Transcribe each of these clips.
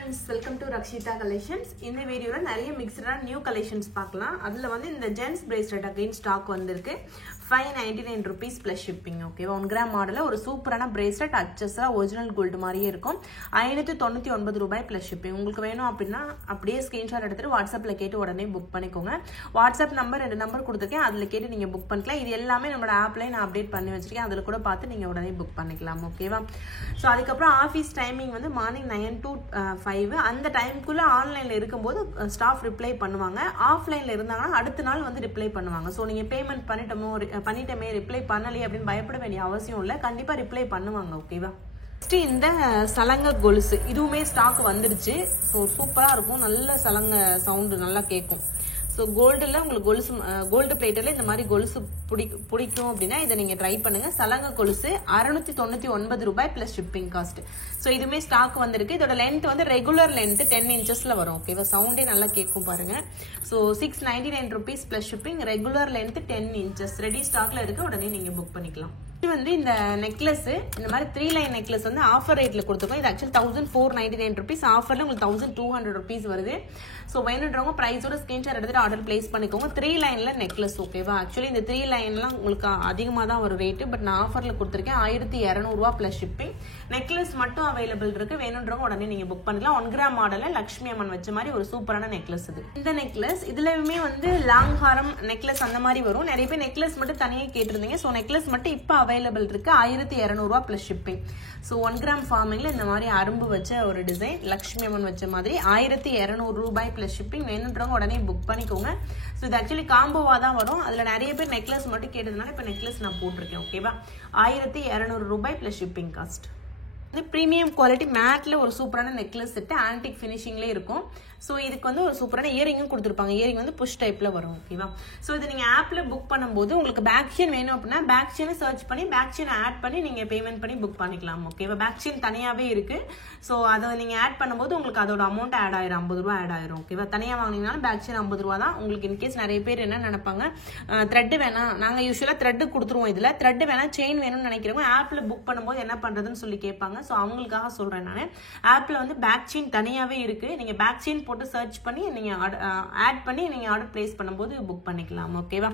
Welcome to Rakshita Collections. In this video, நிறைய mixed new collections பார்க்கலாம். அதுல வந்து இந்த gents bracelet again stock வந்திருக்கு. 599 rupees plus shipping. Okay, 1 gram model ஒரு சூப்பரான bracelet accessory original gold மாதிரியே இருக்கும். 599 ரூபாய் plus shipping. உங்களுக்கு வேணும் அப்படினா அப்படியே ஸ்கிரீன்ஷாட் எடுத்துட்டு வாட்ஸ்அப்ல கேட்டு உடனே புக் பண்ணிக்கோங்க. வாட்ஸ்அப் நம்பர் ரெண்டு நம்பர் கொடுத்திருக்கேன். அதுல கேட்டு நீங்க புக் பண்ணிக்கலாம். இது எல்லாமே நம்ம ஆப்ல நான் அப்டேட் பண்ணி வச்சிருக்கேன். அதுல கூட பார்த்து நீங்க உடனே புக் பண்ணிக்கலாம். ஓகேவா? சோ அதுக்கு அப்புறம் ஆபீஸ் டைமிங் வந்து மார்னிங் 9 to 5 அந்த டைம்க்குள்ள ஆன்லைன்ல இருக்கும்போது ஸ்டாஃப் ரிப்ளை பண்ணுவாங்க. ஆஃப்லைன்ல இருந்தாங்கன்னா அடுத்த நாள் வந்து ரிப்ளை பண்ணுவாங்க. சோ நீங்க பேமெண்ட் பண்ணிட்டமே ரிப்ளை பண்ணலையே அப்படின்னு பயப்பட வேண்டிய அவசியம் இல்லை. கண்டிப்பா ரிப்ளை பண்ணுவாங்க. ஓகேவா? இந்த சலங்க கொலுசு இதுவுமே ஸ்டாக் வந்துருச்சு. ஸோ சூப்பரா இருக்கும். நல்ல சலங்க சவுண்டு நல்லா கேட்கும். ஸோ கோல்டுல உங்களுக்கு கொலுசு கோல்டு பிளேட்டில் இந்த மாதிரி கொலுசு பிடிக்கும் அப்படின்னா இதை நீங்க ட்ரை பண்ணுங்க. சலங்க கொலுசு 699 ரூபாய் பிளஸ் ஷிப்பிங் காஸ்ட். ஸோ இதுவுமே ஸ்டாக் வந்திருக்கு. இதோட லென்த் வந்து ரெகுலர் லென்த் 10 inchesல வரும். ஓகேவா? சவுண்டே நல்லா கேட்கும் பாருங்க. So 699 rupees plus shipping. Regular length 10 inches. Ready ஸ்டாக்ல இருக்கு. உடனே நீங்க புக் பண்ணிக்கலாம். இது வந்து இந்த நெக்லஸ் இந்த மாதிரி 3 லைன் நெக்லஸ் வந்து ஆஃபர் ரேட்ல கொடுத்துருக்கோம். இது ஆக்சுவலி 1499 rupees. ஆஃபர்ல உங்களுக்கு 1200 rupees வருது. ஸோ வேணுன்றவங்க பிரைஸோட ஸ்கிரீன்ஷாட் எடுத்துட்டு ஆர்டர் பிளேஸ் பண்ணிக்கோங்க. 3 லைன்ல நெக்லஸ். ஓகேவா? ஆக்சுவலி இந்த 3 லைன்லாம் உங்களுக்கு அதிகமாக தான் ஒரு ரேட்டு. பட் நான் ஆஃபர்ல கொடுத்துருக்கேன். 1200 ரூபா பிளஸ் ஷிப்பிங். நெக்லஸ் மட்டும் அவைலபிள் இருக்கு. வேணுன்றவங்க உடனே நீங்க புக் பண்ணிக்கலாம். 1 கிராம் மாடல்ல லட்சுமி அம்மன் வச்ச மாதிரி ஒரு சூப்பரான நெக்லஸ் இது. இந்த நெக்லஸ் இதுலயுமே வந்து லாங் ஹாரம் நெக்லஸ் அந்த மாதிரி வரும். நிறைய பேர் நெக்லஸ் மட்டும் தனியே கேட்டிருந்தீங்க. ஸோ நெக்லஸ் மட்டும் இப்போ அவைலபிள் இருக்கு. 1200 ரூபா பிளஸ் ஷிப்பிங். ஸோ 1 கிராம் ஃபார்மிங்ல இந்த மாதிரி அரும்பு வச்ச ஒரு டிசைன் லட்சுமி அம்மன் வச்ச மாதிரி 1200 ரூபாய் பிளஸ் ஷிப்பிங். வேணுன்றவங்க உடனே புக் பண்ணிக்கோங்க. ஸோ இது ஆக்சுவலி காம்போவா தான் வரும். அதுல நிறைய பேர் நெக்லஸ் மட்டும் கேட்டதுனால இப்போ நெக்லஸ் நான் போட்டிருக்கேன். ஓகேவா? 1200 ரூபாய் plus shipping cost. Premium quality மேட்ல ஒரு சூப்பரான நெக்லஸ் செட் ஆன்டிக் பினிஷிங்ல இருக்கும். ஸோ இதுக்கு வந்து ஒரு சூப்பரான இயரிங்கும் கொடுத்துருப்பாங்க. இயரிங் வந்து புஷ் டைப்ல வரும். ஓகேவா? ஸோ இது நீங்க ஆப்ல புக் பண்ணும்போது உங்களுக்கு பேக் செயின் வேணும் அப்படின்னா பேக் செயின் சர்ச் பண்ணி பேக் செயின் ஆட் பண்ணி நீங்க பேமெண்ட் பண்ணி புக் பண்ணிக்கலாம். ஓகேவா? பேக் செயின் தனியாவே இருக்கு. ஸோ அதை நீங்க ஆட் பண்ணும்போது உங்களுக்கு அதோட அமௌண்ட் ஆட் ஆயிரும். 50 ரூபா ஆட் ஆயிரும். ஓகேவா? தனியா வாங்கினீங்கனாலும் பேக் செயின் 50 ரூபா தான். உங்களுக்கு இன்கேஸ் நிறைய பேர் என்ன நினைப்பாங்க, த்ரெட் வேணாம், நாங்க யூஸ்வலா த்ரெட் கொடுத்துருவோம். இதுல த்ரெட் வேணாம் செயின் வேணும்னு நினைக்கிறவங்க ஆப்ல புக் பண்ணும்போது என்ன பண்றதுன்னு சொல்லி கேட்பாங்க. ஸோ அவங்களுக்காக சொல்றேன் நான். ஆப்ல வந்து பேக் செயின் தனியாவே இருக்கு. நீங்க பேக் செயின் போட்டு சர்ச் பண்ணி நீங்க ஆட் பண்ணி நீங்க ஆர்டர் பிளேஸ் பண்ணும்போது புக் பண்ணிக்கலாம். ஓகேவா?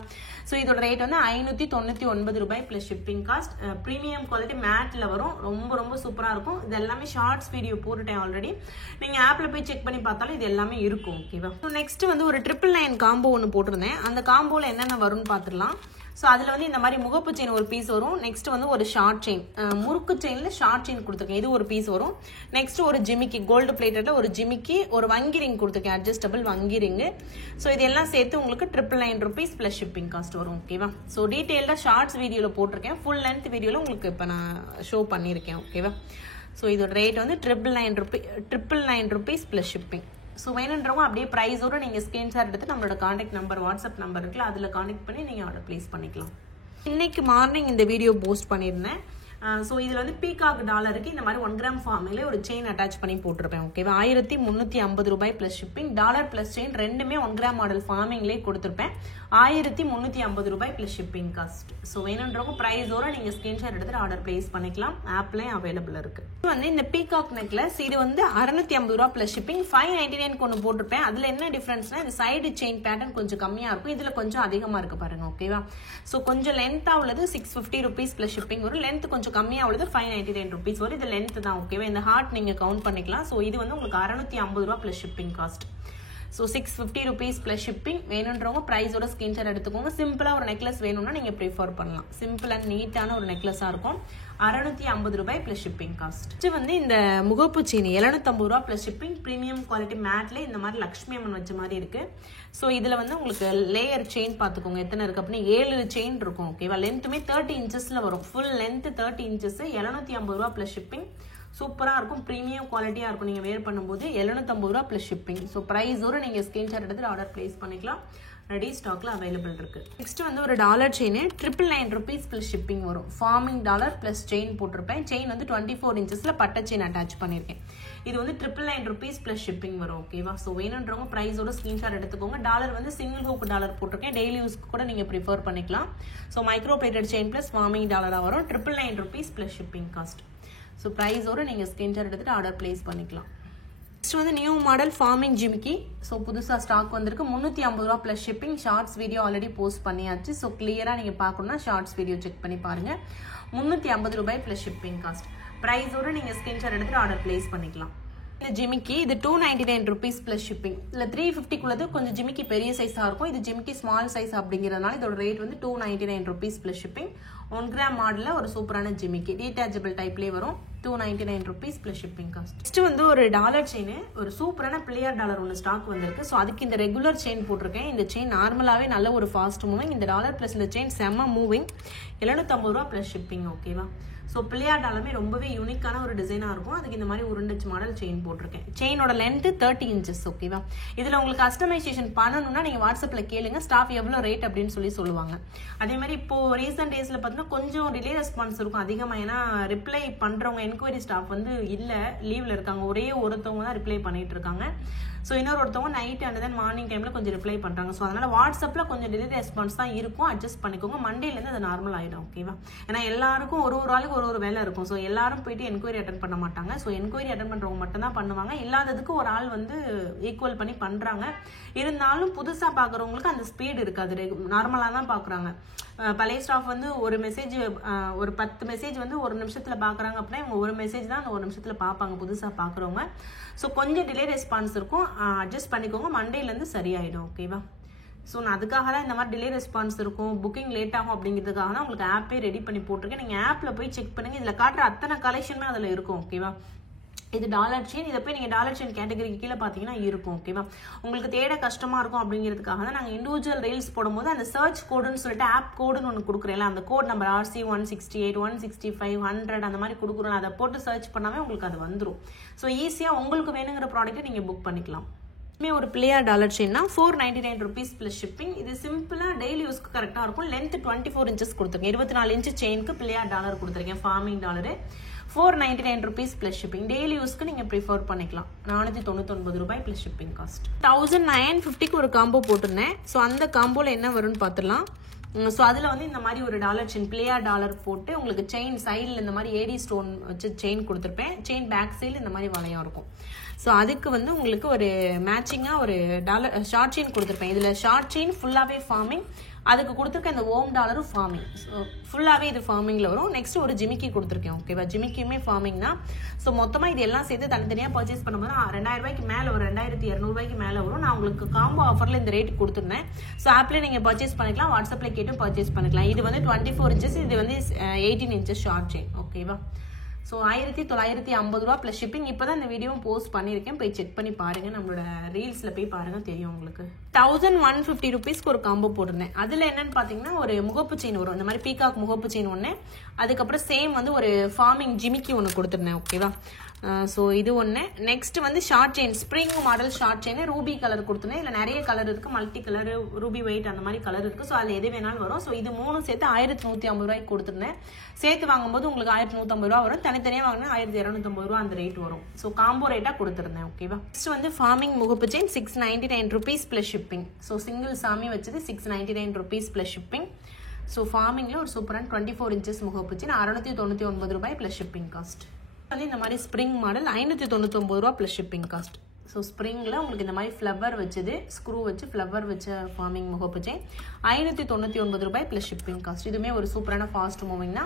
சோ இதோட ரேட் வந்து 599 ரூபாய் plus shipping cost. Premium quality மேட்ல வரும். ரொம்ப ரொம்ப சூப்பரா இருக்கும். இது எல்லாமே ஷார்ட்ஸ் வீடியோ போட்டுட்டேன் ஆல்ரெடி. நீங்க ஆப்ல போய் செக் பண்ணி பார்த்தாலும் இது எல்லாமே இருக்கும். ஓகேவா? ஸோ நெக்ஸ்ட் வந்து ஒரு 999 காம்போ ஒன்று போட்டிருந்தேன். அந்த காம்போல என்னென்ன வரும்னு பார்த்துடலாம். ஸோ அதில் வந்து இந்த மாதிரி முகப்பு செயின் ஒரு பீஸ் வரும். நெக்ஸ்ட் வந்து ஒரு ஷார்ட் செயின், முறுக்கு செயினில் ஷார்ட் செயின் கொடுத்துருக்கேன். இது ஒரு பீஸ் வரும். நெக்ஸ்ட் ஒரு ஜிமிக்கி, கோல்டு பிளேட்டட்ல ஒரு ஜிமிக்கி, ஒரு வங்கி ரிங் கொடுத்துருக்கேன், அட்ஜஸ்டபிள் வங்கி ரிங்கு. ஸோ இதெல்லாம் சேர்த்து உங்களுக்கு 999 rupees பிளஸ் ஷிப்பிங் காஸ்ட் வரும். ஓகேவா? ஸோ டீட்டெயில்டாக ஷார்ட்ஸ் வீடியோவில் போட்டிருக்கேன். ஃபுல் லென்த் வீடியோவில் உங்களுக்கு இப்போ நான் ஷோ பண்ணியிருக்கேன். ஓகேவா? ஸோ இதோட ரேட் வந்து 999 rupees பிளஸ் ஷிப்பிங். ஸோ வேணுன்றவங்க அப்படியே ப்ரைஸோட நீங்கள் ஸ்கிரீன்ஷாட் எடுத்து நம்மளோட கான்டாக்ட் நம்பர் வாட்ஸ்அப் நம்பர் இருக்குல்ல அதில் கான்டாக்ட் பண்ணி நீங்கள் ஆர்டர் பிளேஸ் பண்ணிக்கலாம். இன்னைக்கு மார்னிங் இந்த வீடியோ போஸ்ட் பண்ணியிருந்தேன். ஸோ இதில் வந்து பீகாக் டாலருக்கு இந்த மாதிரி 1 கிராம் ஃபார்மிங்ல ஒரு செயின் அட்டாச் பண்ணி போட்டிருப்பேன். ஓகேவா? 1350 ரூபாய் plus shipping. Dollar plus chain ரெண்டுமே 1 கிராம் மாடல் ஃபார்மிங்லேயே கொடுத்துருப்பேன். 1350 ரூபாய் பிளஸ் ஷிப்பிங் காஸ்ட். ஸோ வேணுன்றவங்க ப்ரைஸோட நீங்க ஸ்கிரீன்ஷாட் எடுத்துட்டு ஆர்டர் பிளேஸ் பண்ணிக்கலாம். ஆப்லயும் அவைலபிள் இருக்கு. இது வந்து இந்த பீகாக் நெக்லஸ் இது வந்து 650 ரூபாய் பிளஸ் ஷிப்பிங். 599 ஒன்று போட்டிருப்பேன். அதுல என்ன டிஃபரன்ஸ்னா இந்த சைடு செயின் பேட்டர்ன் கொஞ்சம் கம்மியா இருக்கும். இதுல கொஞ்சம் அதிகமா இருக்கு பாருங்க. ஓகேவா? ஸோ கொஞ்சம் லென்த்தா உள்ளது 650 rupees பிளஸ் ஷிப்பிங் வரும். லென்த் கொஞ்சம் கம்மியா உள்ளது 599 rupees வரும். இது லென்த் தான். ஓகேவா? இந்த ஹார்ட் நீங்க கவுண்ட் பண்ணிக்கலாம். ஸோ இது வந்து உங்களுக்கு 650 ரூபாய் plus shipping cost. So 650 rupees plus shipping. வேணுன்றவங்க ப்ரைஸோட ஸ்கிரீன்ஷாட் எடுத்துக்கோங்க. சிம்பிளா ஒரு நெக்லஸ் வேணும்னா நீங்க ப்ரிஃபர் பண்ணலாம். சிம்பிள் அண்ட் நீட்டான ஒரு நெக்லஸா இருக்கும். 650 ரூபாய் பிளஸ் ஷிப்பிங் காஸ்ட். இது வந்து இந்த முகப்பு செயின் 750 ரூபாய் பிளஸ் ஷிப்பிங். பிரீமியம் குவாலிட்டி மேட்ல இந்த மாதிரி லட்சுமி அம்மன் வச்ச மாதிரி இருக்கு. ஸோ இதுல வந்து உங்களுக்கு லேயர் செயின் பார்த்துக்கோங்க எத்தனை இருக்கு அப்படின்னு. 7 செயின் இருக்கும். ஓகேவா? லென்த்துமே 30 inchesல வரும். Full length 30 inches. 750 ரூபாய் பிளஸ் ஷிப்பிங். சூப்பரா இருக்கும். பிரீமியம் குவாலிட்டியா இருக்கும். நீங்க வேர் பண்ணும்போது 750 ரூபாய் பிளஸ் ஷிப்பிங். ஸோ ப்ரைஸோட நீங்க ஸ்கிரீன்ஷாட் எடுத்து ஆர்டர் பிளேஸ் பண்ணிக்கலாம். ரெடி ஸ்டாக்ல அவைலபிள் இருக்கு. நெக்ஸ்ட் வந்து ஒரு dollar chain 999 rupees plus shipping வரும். ஃபார்மிங் டாலர் பிளஸ் செயின் போட்டிருப்பேன். செயின் வந்து 24 inchesல பட்டை செயின் அட்டாச் பண்ணிருக்கேன். இது வந்து 999 rupees பிளஸ் ஷிப்பிங் வரும். ஓகேவா? ஸோ வேணுன்றவங்க ப்ரைஸோட ஸ்கிரீன்ஷாட் எடுத்துக்கோங்க. டாலர் வந்து சிங்கிள் ஹூக் டாலர் போட்டிருக்கேன். டெய்லி யூஸ்க்கு கூட நீங்க ப்ரிஃபர் பண்ணிக்கலாம். So micro plated chain plus forming டாலரா வரும். 999 rupees plus shipping cost. So ப்ரைஸோட நீங்க ஸ்கிரீன்ஷாட் எடுத்துட்டு ஆர்டர் பிளேஸ் பண்ணிக்கலாம். நெக்ஸ்ட் வந்து நியூ மாடல் ஃபார்மிங் ஜிமிக்கி. ஸோ புதுசாக ஸ்டாக் வந்திருக்கு. 350 ரூபா plus shipping. Shorts video already post பண்ணியாச்சு. ஸோ கிளியராக நீங்கள் பார்க்கணும்னா ஷார்ட்ஸ் வீடியோ செக் பண்ணி பாருங்கள். 350 ரூபாய் ப்ளஸ் ஷிப்பிங் காஸ்ட். ப்ரைஸோடு நீங்கள் ஸ்கிரீன்ஷாட் எடுத்துகிட்டு ஆர்டர் பிளேஸ் பண்ணிக்கலாம். இந்த ஜிமிக்கி இது 299 rupees ப்ளஸ் ஷிப்பிங். இல்லை 350 கொஞ்சம் ஜிமிக்கி பெரிய சைஸாக இருக்கும். இது ஜிமிக்கி ஸ்மால் சைஸ் அப்படிங்கிறதுனால இதோட ரேட் வந்து 299 rupees ப்ளஸ் ஷிப்பிங். 1 கிராம் மாடலில் ஒரு சூப்பரான ஜிமிக்கி டீட்டாச்சபிள் டைப்லேயே வரும். 299 rupees plus shipping cost. Next வந்து ஒரு டாலர் செயின், ஒரு சூப்பரான பிளேயர் டாலர் ஒன்று ஸ்டாக் வந்திருக்கு. ஸோ அதுக்கு இந்த ரெகுலர் செயின் போட்டிருக்கேன். இந்த செயின் நார்மலாகவே நல்ல ஒரு ஃபாஸ்ட் மூவிங். இந்த டாலர் ப்ளஸ் இந்த செயின் செம்ம மூவிங். 750 ரூபா ப்ளஸ் ஷிப்பிங். ஓகேவா? ஸோ பிளேயர் டாலருமே ரொம்பவே யூனிக்கான ஒரு டிசைனாக இருக்கும். அதுக்கு இந்த மாதிரி உருண்டச்சு மாடல் செயின் போட்டிருக்கேன். செயினோட லென்த் 30 inches. ஓகேவா? இதில் உங்களுக்கு கஸ்டமைசேஷன் பண்ணணும்னா நீங்கள் வாட்ஸ்அப்பில் கேளுங்க. ஸ்டாஃப் எவ்வளோ ரேட் அப்படின்னு சொல்லுவாங்க. அதே மாதிரி இப்போ ரீசெண்ட் டேஸில் பார்த்தீங்கன்னா கொஞ்சம் டிலே ரெஸ்பான்ஸ் இருக்கும் அதிகமாக. ஏன்னா ரிப்ளை பண்ணுறவங்க என்கொயரி ஸ்டாஃப் வந்து இல்லை, லீவில் இருக்காங்க. ஒரே ஒருத்தவங்க தான் ரிப்ளை பண்ணிட்டு இருக்காங்க. ஸோ இன்னொரு ஒருத்தவங்க நைட் அண்ட் தென் மார்னிங் டைமில் கொஞ்சம் ரிப்ளை பண்ணுறாங்க. ஸோ அதனால் வாட்ஸ்அப்பில் கொஞ்சம் டிலே ரெஸ்பான்ஸ் தான் இருக்கும். அட்ஜஸ்ட் பண்ணிக்கோங்க. மண்டேலேருந்து அது நார்மல் ஆகிடும். ஓகேவா? ஏன்னா எல்லாருக்கும் ஒரு ஆளுக்கு ஒரு வேலை இருக்கும். ஸோ எல்லாரும் போயிட்டு என்கொயரி அட்டன் பண்ண மாட்டாங்க. ஸோ என்கொயரி அட்டன் பண்ணுறவங்க மட்டும் தான் பண்ணுவாங்க. இல்லாததுக்கு ஒரு ஆள் வந்து ஈக்குவல் பண்ணி பண்ணுறாங்க. இருந்தாலும் புதுசாக பார்க்குறவங்களுக்கு அந்த ஸ்பீடு இருக்காது. நார்மலாக தான் பார்க்குறாங்க. பழைய ஸ்டாஃப் வந்து ஒரு மெசேஜ், ஒரு 10 மெசேஜ் வந்து ஒரு நிமிஷத்தில் பார்க்குறாங்க அப்படின்னா இவங்க ஒரு மெசேஜ் தான் அந்த ஒரு நிமிஷத்தில் பார்ப்பாங்க புதுசாக பார்க்குறவங்க. ஸோ கொஞ்சம் டிலே ரெஸ்பான்ஸ் இருக்கும். அட்ஜஸ்ட் பண்ணிக்கோங்க. மண்டேலேருந்து சரியாயிடும். ஓகேவா? ஸோ நான் அதுக்காக தான் இந்த மாதிரி டிலே ரெஸ்பான்ஸ் இருக்கும், புக்கிங் லேட் ஆகும் அப்படிங்கிறதுக்காக தான் உங்களுக்கு ஆப்பே ரெடி பண்ணி போட்டிருக்கேன். நீங்கள் ஆப்பில் போய் செக் பண்ணுங்கள். இதில் காட்டுற அத்தனை கலெக்ஷனுமே அதில் இருக்கும். ஓகேவா? இது டாலர் செயின். இதை போய் நீங்கள் டாலர் செயின் கேட்டகரிக்கு கீழே பார்த்தீங்கன்னா இருக்கும். ஓகேவா? உங்களுக்கு தேட கஷ்டமாக இருக்கும் அப்படிங்கிறதுக்காக தான் நாங்கள் இண்டிவிஜுவல் ரீல்ஸ் போடும்போது அந்த சர்ச் கோடுன்னு சொல்லிட்டு ஆப் கோடுன்னு ஒன்று கொடுக்குறேன். அந்த கோட் நம்பர் RC 168 165 100 அந்த மாதிரி கொடுக்குறோம். அதை போட்டு சர்ச் பண்ணாவே உங்களுக்கு அது வந்துடும். ஸோ ஈஸியாக உங்களுக்கு வேணுங்கிற ப்ராடக்ட்டை நீங்கள் புக் பண்ணிக்கலாம். ஒரு பிளேயர் டாலர் செயின்னா 499 rupees ப்ளஸ் ஷிப்பிங். இது சிம்பிளாக டெய்லி யூஸ்க்கு கரெக்டாக இருக்கும். லென்த் 24 inches கொடுத்துருக்கேன். 24 inch செயினுக்கு பிளேயர் டாலர் கொடுத்துருக்கேன். Forming dollar 499 rupees plus shipping. Daily யூஸ்க்கு நீங்கள் ப்ரிஃபர் பண்ணிக்கலாம். 499 ரூபாய் ப்ளஸ் ஷிப்பிங் காஸ்ட். 1950 ஒரு காம்போ போட்டிருந்தேன். ஸோ அந்த காம்போவில் என்ன வரும்னு பார்த்துடலாம். ஸோ அதில் வந்து இந்த மாதிரி ஒரு டாலர் செயின் பிளேயர் டாலர் போட்டு உங்களுக்கு செயின் சைடில் இந்த மாதிரி ஏடி ஸ்டோன் வச்சு செயின் கொடுத்துருப்பேன். செயின் பேக் சைடில் இந்த மாதிரி வளையம் இருக்கும். ஸோ அதுக்கு வந்து உங்களுக்கு ஒரு மேட்சிங்காக ஒரு டாலர் ஷார்ட் செயின் கொடுத்துருப்பேன். இதில் ஷார்ட் செயின் ஃபுல்லாகவே ஃபார்மிங். அதுக்கு கொடுத்துருக்க இந்த ஓம் டாலரும் ஃபார்மிங். ஸோ ஃபுல்லாகவே இது ஃபார்மிங்கில் வரும். நெக்ஸ்ட் ஒரு ஜிமிக்கி கொடுத்துருக்கேன். ஓகேவா? ஜிமிக்கியுமே ஃபார்மிங் தான். ஸோ மொத்தமாக இது எல்லாம் சேர்த்து தனித்தனியாக பர்ச்சேஸ் பண்ணும்போது 2000 ரூபாய்க்கு மேலே வரும். 2200 ரூபாய்க்கு மேலே வரும். நான் உங்களுக்கு காம்போ ஆஃபரில் இந்த ரேட் கொடுத்துருந்தேன். ஸோ ஆப்லேயே நீங்கள் பர்ச்சேஸ் பண்ணிக்கலாம். வாட்ஸ்அப்பில் கேட்டு பர்ச்சேஸ் பண்ணிக்கலாம். இது வந்து 24 inches. இது வந்து 18 inches ஷார்ட் செயின். ஓகேவா? ஸோ 1950 ரூபா ப்ளஸ் ஷிப்பிங். இப்போ தான் இந்த வீடியோவும் போஸ்ட் பண்ணியிருக்கேன். போய் செக் பண்ணி பாருங்கள். நம்மளோட ரீல்ஸில் போய் பாருங்கள், தெரியும் உங்களுக்கு. 1150 rupeesக்கு ஒரு காம்போ போட்டிருந்தேன். அதில் என்னன்னு பார்த்தீங்கன்னா ஒரு முகப்பு செயின் வரும். இந்த மாதிரி பீகாக் முகப்பு செயின் ஒன்று. அதுக்கப்புறம் சேம் வந்து ஒரு ஃபார்மிங் ஜிமிக்கி ஒன்று கொடுத்துருந்தேன். ஓகேவா? ஸோ இது ஒன்று. நெக்ஸ்ட் வந்து short chain spring model short chain Ruby colour கொடுத்துருந்தேன். இல்லை நிறைய கலர் இருக்குது. மல்டி கலர், ரூபி ஒயிட் அந்த மாதிரி கலர் இருக்குது. ஸோ அதில் எது வேணாலும் வரும். ஸோ இது 3 சேர்த்து 1150 ரூபாய்க்கு கொடுத்துருந்தேன். சேர்த்து வாங்கும்போது உங்களுக்கு 1150 ரூபா வரும். தனித்தனியாக வாங்கினா 1250 ரூபா அந்த ரேட் வரும். ஸோ காம்போ ரேட்டாக கொடுத்துருந்தேன். ஓகேவா? நெக்ஸ்ட் வந்து ஃபார்மிங் முகப்பு chain 699 rupees plus shipping. So single சாமி வச்சது 699 rupees ப்ளஸ் ஷிப்பிங். ஸோ ஃபார்மிங்கில் ஒரு சூப்பரான 24 inches முகப்பு செயின் 699 ரூபாய் ப்ளஸ் ஷிப்பிங் காஸ்ட். வந்து இந்த மாதிரி ஸ்ப்ரிங் மாடல் 599 ரூபா ப்ளஸ் ஷிப்பிங் காஸ்ட். ஸோ ஸ்ப்ரிங்கில் உங்களுக்கு இந்த மாதிரி ஃப்ளவர் வச்சது, ஸ்க்ரூ வச்சு ஃப்ளவர் வச்ச ஃபார்மிங் முகப்பு செயின் 599 ரூபாய் ப்ளஸ் ஷிப்பிங் காஸ்ட். இதுவுமே ஒரு சூப்பரான ஃபாஸ்ட் மூவிங்னா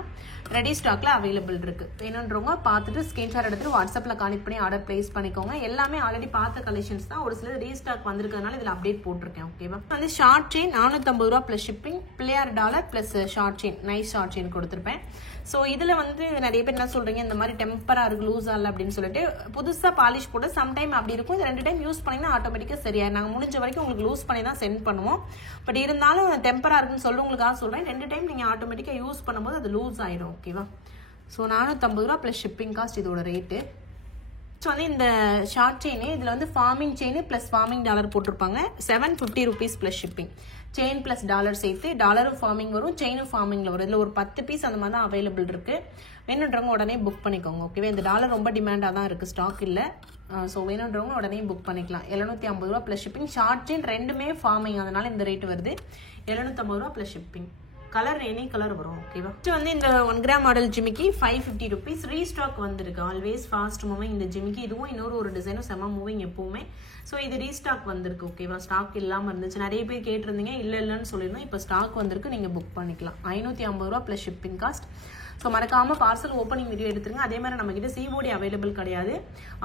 ரெடி ஸ்டாக்ல அவைலபிள் இருக்கு. வேணுன்றவங்க பார்த்துட்டு ஸ்கிரீன்ஷாட் எடுத்துட்டு வாட்ஸ்அப்பில் கான்டெக்ட் பண்ணி ஆர்டர் பிளேஸ் பண்ணிக்கோங்க. எல்லாமே ஆல்ரெடி பார்த்த கலெக்ஷன்ஸ் தான். ஒரு சில ரீஸ்டாக் வந்திருக்கிறதுனால இதில் அப்டேட் போட்டிருக்கேன். ஓகேவா? வந்து ஷார்ட் செயின் 450 ரூபா plus shipping. Player dollar plus short chain, nice short chain கொடுத்துருப்பேன். ஸோ இதில் வந்து நிறைய பேர் என்ன சொல்றீங்க, இந்த மாதிரி டெம்பரா இருக்கு, லூஸா இல்லை அப்படின்னு சொல்லிட்டு புதுசாக பாலிஷ் போட்டு சம்டைம் அப்படி இருக்கும். இது 2 டைம் யூஸ் பண்ணிங்கன்னா ஆட்டோமேட்டிக்காக சரியா. நாங்கள் முடிஞ்ச வரைக்கும் உங்களுக்கு லூஸ் பண்ணி தான் சென்ட் பண்ணுவோம். பட் இருந்தாலும் டெம்பரா இருக்குன்னு சொல்லுவங்களுக்காக சொல்றேன். 2 டைம் நீங்கள் ஆட்டோமேட்டிக்காக யூஸ் பண்ணும்போது அது லூஸ் ஆயிடும். ஓகேவா? ஸோ 450 ரூபா ப்ளஸ் ஷிப்பிங் காஸ்ட் இதோட ரேட்டு. ஸோ வந்து இந்த ஷார்ட் செயின் இதில் வந்து farming chain plus farming dollar போட்டிருப்பாங்க. 750 rupees plus shipping. Chain plus dollar சேர்த்து டாலரும் ஃபார்மிங் வரும், செயினும் ஃபார்மிங்கில் வரும். இதில் ஒரு 10 பீஸ் அந்த மாதிரி தான் அவைலபிள் இருக்கு. வேணுன்றவங்க உடனே புக் பண்ணிக்கோங்க. ஓகேவா? இந்த டாலர் ரொம்ப டிமாண்டாக தான் இருக்குது, ஸ்டாக் இல்லை. ஸோ வேணுன்றவங்க உடனே புக் பண்ணிக்கலாம். 750 ரூபா ப்ளஸ் ஷிப்பிங். ஷார்ட் செயின் ரெண்டுமே ஃபார்மிங், அதனால இந்த ரேட் வருது. 750 ரூபா plus shipping. Colour any colour வரும் ஓகேவா. வந்து இந்த 1 கிராம் மாடல் ஜிமிக்கி 550 rupees ரீஸ்டாக் வந்திருக்கு. ஆல்வேஸ் ஃபாஸ்ட் மூவிங் இந்த ஜிமிக்கி. இதுவும் இன்னொரு ஒரு டிசைனும் செம்ம மூவிங் எப்பவுமே. ஸோ இது ரீஸ்டாக் வந்திருக்கு ஓகேவா. ஸ்டாக் இல்லாமல் இருந்துச்சு, நிறைய பேர் கேட்டிருந்தீங்க, இல்லைன்னு சொல்லியிருந்தோம். இப்போ ஸ்டாக் வந்திருக்கு, நீங்கள் புக் பண்ணிக்கலாம். 550 ரூபா ப்ளஸ் ஷிப்பிங் காஸ்ட். ஸோ மறக்காமல் பார்சல் ஓப்பனிங் வீடியோ எடுத்துருங்க. அதே மாதிரி நம்மக்கிட்ட சிஓடி அவைலபிள் கிடையாது,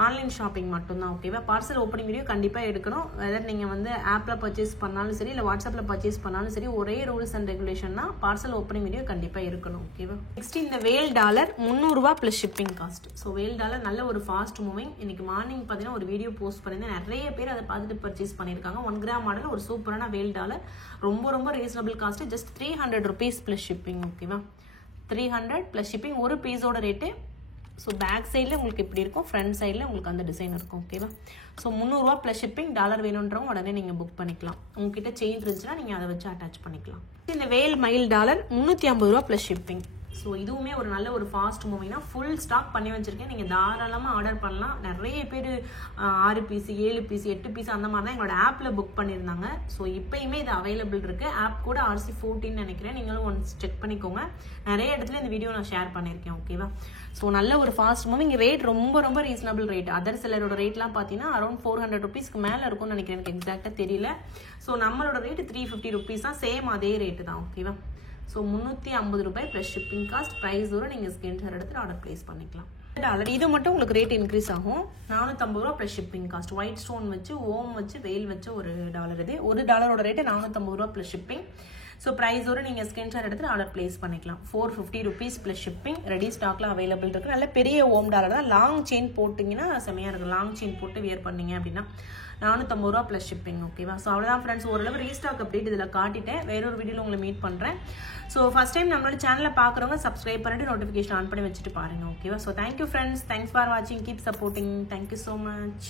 ஆன்லைன் ஷாப்பிங் மட்டும்தான் ஓகேவா. பார்சல் ஓப்பனிங் வீடியோ கண்டிப்பாக எடுக்கணும். வெதர் நீங்கள் வந்து ஆப்பில் பர்ச்சேஸ் பண்ணாலும் சரி, இல்லை வாட்ஸ்அப்பில் பர்ச்சேஸ் பண்ணாலும் சரி, ஒரே ரூல்ஸ் அண்ட் ரெகுலேஷன் தான். பார்சல் ஓப்பனிங் வீடியோ கண்டிப்பாக இருக்கணும் ஓகேவா. நெக்ஸ்ட் இந்த வேல் டாலர் 300 ரூபா ப்ளஸ் ஷிப்பிங் காஸ்ட். ஸோ வேல் டாலர் நல்ல ஒரு ஃபாஸ்ட் மூவிங். இன்னைக்கு மார்னிங் பார்த்தீங்கன்னா ஒரு வீடியோ போஸ்ட் பண்ணியிருந்தேன், நிறைய பேர் அதை பார்த்துட்டு பர்ச்சேஸ் பண்ணியிருக்காங்க. 1 கிராம் மாடல் ஒரு சூப்பரான வேல் டாலர், ரொம்ப reasonable cost, just 300 rupees plus shipping ஓகேவா. 300 ப்ளஸ் ஷிப்பிங். ஒரு பீஸோட ரேட்டு. ஸோ பேக் சைடில் உங்களுக்கு இப்படி இருக்கும், ஃப்ரண்ட் சைடில் உங்களுக்கு அந்த டிசைன் இருக்கும் ஓகேவா. ஸோ 300 ரூபா ப்ளஸ் ஷிப்பிங். டாலர் வேணுன்றவங்க உடனே நீங்கள் புக் பண்ணிக்கலாம். உங்ககிட்ட செயின் இருந்துச்சுன்னா நீங்கள் அதை வச்சு அட்டாச் பண்ணிக்கலாம். இந்த வேல் மயில் டாலர் 350 ரூபா ப்ளஸ் ஷிப்பிங். ஸோ இதுவுமே ஒரு நல்ல ஒரு ஃபாஸ்ட் மூவிங்னா ஃபுல் ஸ்டாக் பண்ணி வச்சிருக்கேன், நீங்கள் தாராளமாக ஆர்டர் பண்ணலாம். நிறைய பேர் 6 பீஸ் 7 பீஸ் 8 பீஸ் அந்த மாதிரி தான் எங்களோட ஆப்பில் புக் பண்ணியிருந்தாங்க. ஸோ இப்போயுமே இது அவைலபிள் இருக்குது. ஆப் கூட RC14 நினைக்கிறேன், நீங்களும் ஒன்ஸ் செக் பண்ணிக்கோங்க. நிறைய இடத்துல இந்த வீடியோ நான் ஷேர் பண்ணியிருக்கேன் ஓகேவா. ஸோ நல்ல ஒரு ஃபாஸ்ட் மூவிங். ரேட் ரொம்ப ரீசனபிள் ரேட். அதர் செல்லரோட ரேட்லாம் பார்த்தீங்கன்னா அரௌண்ட் 400 rupeesக்கு மேலே இருக்கும்னு நினைக்கிறேன், எனக்கு எக்ஸாக்டாக தெரியல. ஸோ நம்மளோட ரேட் 350 rupees தான், சேம் அதே ரேட்டு தான் ஓகேவா. ஸோ 350 ரூபாய் ப்ளஸ் ஷிப்பிங் காஸ்ட். ப்ரைஸ் வரும், நீங்கள் ஸ்கிரீன்ஷாட் எடுத்து ஆர்டர் பிளேஸ் பண்ணிக்கலாம். டாலர் இது மட்டும் உங்களுக்கு ரேட் இன்க்ரீஸ் ஆகும். 450 ரூபா plus shipping cost. White stone வச்சு ஓம் வச்சு வெயில் வச்சு ஒரு டாலர். இது ஒரு டாலரோட ரேட்டு 450 ரூபா ப்ளஸ் ஷிப்பிங். ஸோ ப்ரைஸ் வரும், நீங்கள் ஸ்கிரீன்ஷாட் எடுத்து ஆர்டர் பிளேஸ் பண்ணிக்கலாம். 450 rupees ப்ளஸ் ஷிப்பிங். ரெடி ஸ்டாக்ல அவைலபிள் இருக்கு. நல்ல பெரிய ஓம் டாலர் தான். லாங் செயின் போட்டிங்கன்னா செமையாக இருக்கும். லாங் செயின் போட்டு வியர் பண்ணீங்க அப்படின்னா 450 ரூபா ப்ளஸ் ஷிப்பிங் ஓகேவா. ஸோ அவ்வளோதான் ஃப்ரெண்ட்ஸ், ஓரளவு ரீஸ்டாக் அப்டேட் இதில் காட்டிட்டேன். வேறொரு வீடியோவில் உங்களை மீட் பண்ணுறேன். ஸோ ஃபர்ஸ்ட் டைம் நம்மளோட சேனலை பார்க்குறவங்க சப்ஸ்கிரைப் பண்ணிட்டு நோட்டிஃபிகேஷன் ஆன் பண்ணி வச்சுட்டு பாருங்க ஓகேவா. So thank you friends, thanks for வாட்சிங், keep supporting, thank you so much.